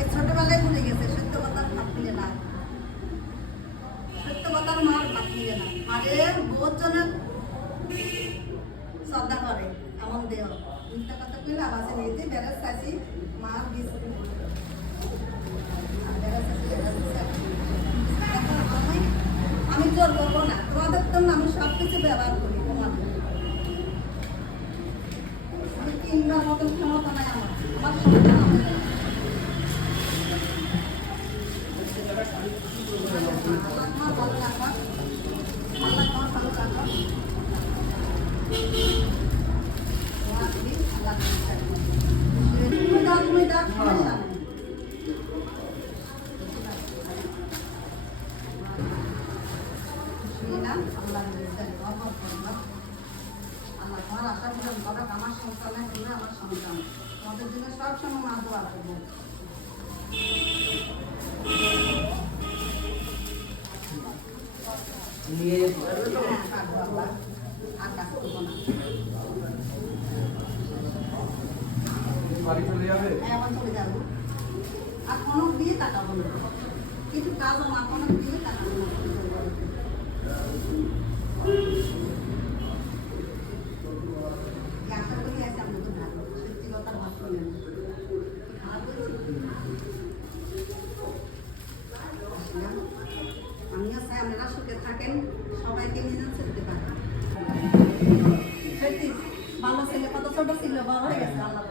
এই ছোটবেলায় ভুলে গেছে সত্য কথার ভাত মিলে না, সত্য কথার মার ভাত মিলে না। আরে বহুত জনের শ্রদ্ধা করে এমন দেহ মিথ্যা কথা কইলে আবাসে নিয়েছে বেড়াস চাষি মার বীজ আমি জোর করবো না, তোমাদের জন্য আমি সব কিছু ব্যবহার করি। তোমাদের আমি কিনবার মতন ক্ষমতা নাই আমার, আমার সন্তান আমার আল্লাহ ভালো রাখা, আল্লাহ তোমার ভালো রাখা। তুমি দাও সমস্যা নেই। আল্লাহ তোমার আশা পূরণ করো, আমার সন্তানের জন্য আমার সন্তান তোমাদের জন্য সবসময় মা দোয়া করবো। আর কাজ করবো না, এখন চলে যাবো। আর কোনো দিয়ে তাকাবো না, কিন্তু কাজও মা কোনো দিয়ে তাকাবো না। আশা করি আছে আমি তো ভালো, সত্যি কথা ভাব শুনে আমিও চাই আপনারা সুখে থাকেন, সবাইকে নিয়ে চলতে পারেন। সত্যি ভালো ছেলে, কত ছোট ছিল বড় হয়ে গেছে আল্লাহ